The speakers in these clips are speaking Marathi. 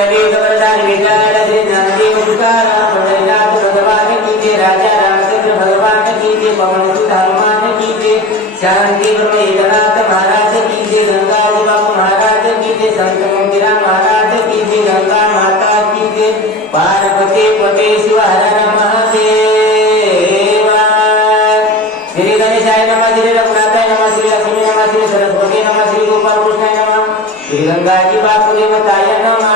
पुंडलिक वरदान विकार श्री ज्ञानदेव तुकाराम पंढरीनाथ भगवान की जय राजा रामचंद्र भगवान की जय पवन सुत हनुमान की जय शांति ब्रह्म एकनाथ महाराज की जय गंगा बाबू महाराज की जय संत मोतीराम महाराज की जय गंगा माता की जय पार्वती पते शिव हर नमः महादेव श्री गणेशाय नमः श्री रघुनाथाय नमः श्री लक्ष्मी नमः श्री सरस्वती नमः श्री गोपाल कृष्णाय नमः श्री गंगा जी वासुदेवताय नमः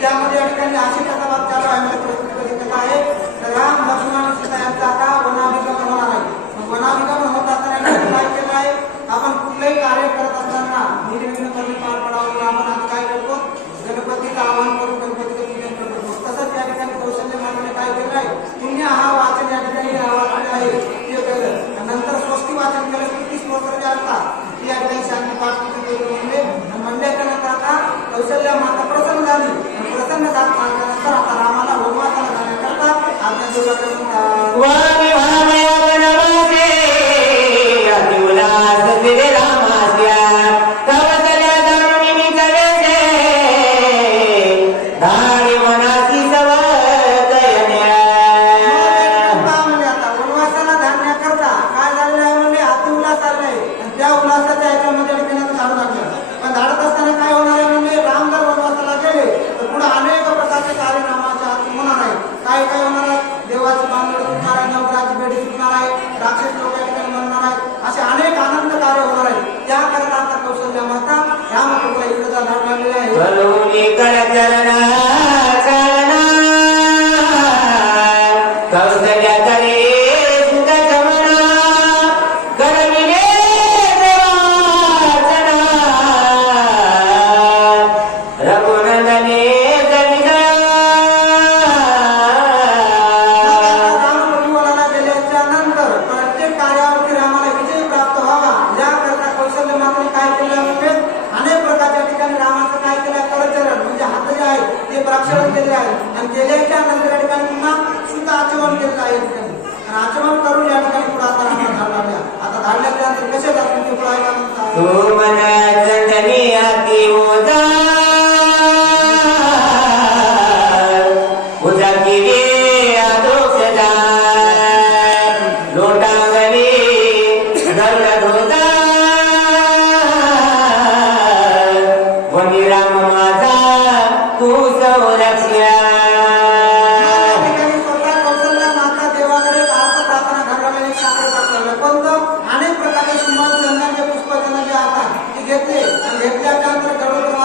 त्यामध्ये या ठिकाणी अशी कथा वाक्याला आम्ही प्रस्तुत करीत आहे तर राम लक्ष्मण आणि सीता यांचा आता वनाभिगमन होणार आहे वनाभिगमन होत असताना काय केलं आहे आपण कुठलंही कार्य करत असताना निर्विघ्नपणे पार पडावं आपण आज काय करतो गणपतीचं आवाहन करून गणपतीचं पूजन करतो तसंच या ठिकाणी कौशल्य मानवाने काय केलं आहे पुण्य हा वाचन या ठिकाणी आवाहन आहे ते केलं नंतर स्वस्ती वाचन केलं किती स्तोत्र जे असतात ती या ठिकाणी शांती पाठ म्हणले म्हणल्याच्या नंतर आता कौशल्य माता प्रसन्न झाली प्रसन्न झाल्यानंतर आता रामाला वनवासाला जाण्याकरता आज्ञा देऊ आचमन करून या ठिकाणी पुढे आता धाडला आता धाडल्यानंतर कसे जातील ते घेतले आणि घेतल्यानंतर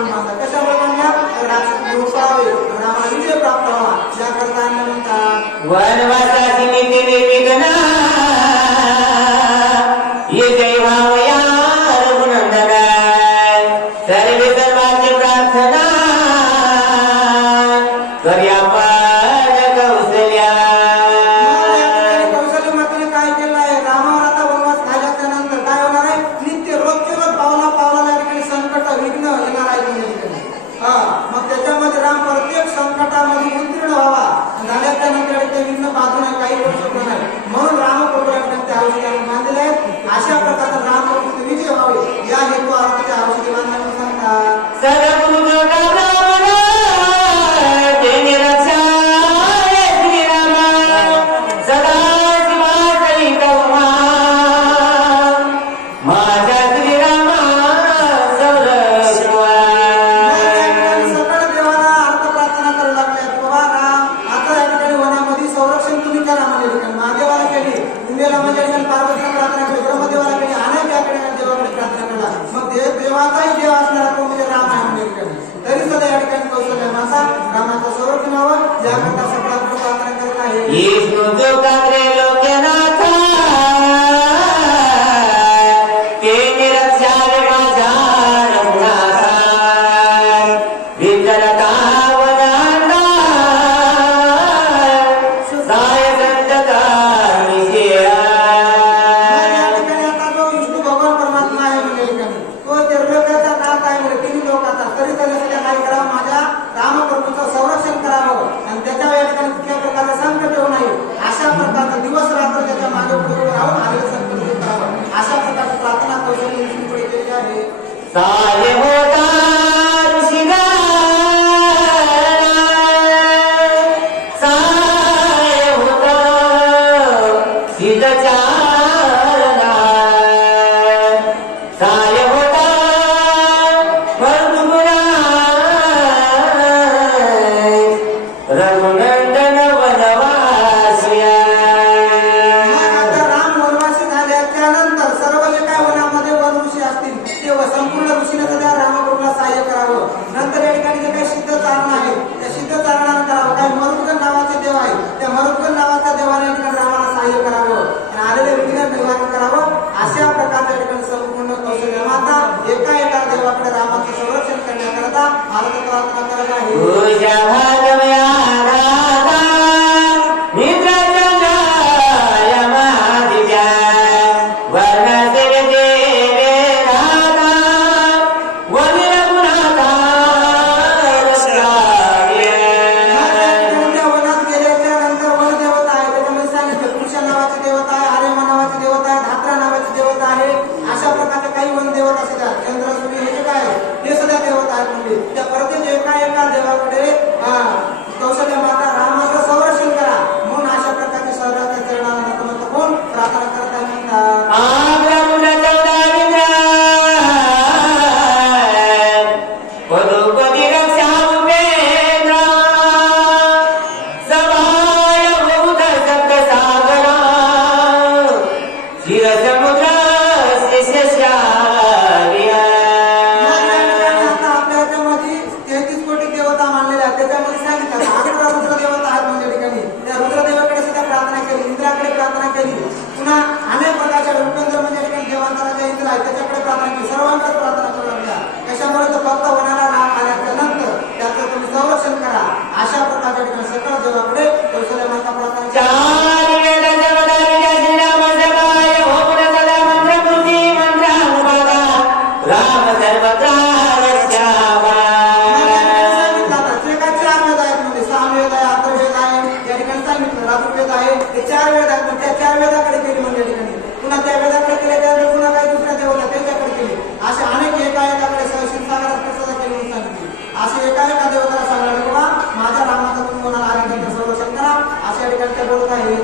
बांधून बांधला. कशामुळे बांधला? तर राक्षस घेऊन पळावे, रामाला विजय प्राप्त व्हावा याकरता अन्न म्हणतात. वनवासाची नीती निर्विघ्न येते भावया रघुनंदना सर्वे सर्वांची प्रार्थना कर्या पार कौशल्या. कौशल्य मातेने काय केलं आहे? रामावर आता वनवास झाल्याच्या नंतर काय होणार आहे? नित्य रोजचे रोज पावला पावला या ठिकाणी संकट विघ्न येणार आहे त्या ठिकाणी. मग त्याच्यामध्ये राम प्रत्येक संकटामध्ये उत्तीर्ण व्हावा, झाल्याच्या नंतर ते विघ्न बाजू नाही, काही करू शकत नाही. म्हणून रामप्रभू या ठिकाणी त्या औषधी आम्ही बांधलेले आहेत. अशा प्रकारचा रामप्रभूचे विजय व्हावे या हेतू अर्थ त्या औषधी बांधण्याला सांगतात. देवाचाही देव असणारा तो म्हणजे राम आहे म्हणजे तरी सुद्धा या ठिकाणी कौशल्य माता रामाचं संरक्षण व्हावं याकरता सगळ्यात प्रार्थना करत आहे. साय होता ऋषिगा साय होता सिद्धचारणा साय होता मधुगुणा रघुनंदन वनवासिया. आता राम वनवासी झाल्याच्या नंतर सर्व जे काय वनामध्ये वन ऋषी असतील ते संपूर्ण ऋषीने सध्या रामप्रभूला सहाय्य करावं. नंतर या ठिकाणी जे काही सिद्ध चारण आहे त्या सिद्ध चारणानं करावं. काही मरुद्गण नावाचे देव आहे, त्या मरुद्गण नावाच्या देवाने या ठिकाणी रामाला सहाय्य करावं आणि आलेले विघ्न निवारण करावं. अशा प्रकारच्या ठिकाणी संपूर्ण कौशल्य माता एका एका देवाकडे रामाचं संरक्षण करण्याकरता भारत प्रार्थना करत आहे. त्या प्रत्येक एका एका देवाकडे कौशल्य माता रामाचं संरक्षण करा म्हणून अशा प्रकारचे सर्वांच्या चरणाला नतमस्तक होऊन प्रार्थना करता म्हणतात. त्याच्याकडे प्रार्थना केली, सर्वांकडे प्रार्थना करू लागल्या. कशामुळे तो फक्त होणारा राम आल्याच्या नंतर त्याचं तुम्ही संरक्षण करा. अशा प्रकारच्या ठिकाणी सकळ देवाकडे कौशल्य माता प्रार्थना राजवेद आहे, ते 4 वेद आहेत. त्या 4 वेदाकडे केली म्हणजे ठिकाणी पुन्हा त्या वेदाकडे केले त्यानंतर पुन्हा काही दुसऱ्या देवाला त्याच्याकडे केली. असे अनेक एका एकाकडे शिवसागरात प्रसाद केली म्हणून सांगितली. असे एका एका देवताला सांगणार बाबा माझ्या रामाचं तुम्ही कोणाला आले संरक्षण करा अशा ठिकाणी ते बोलत आहे.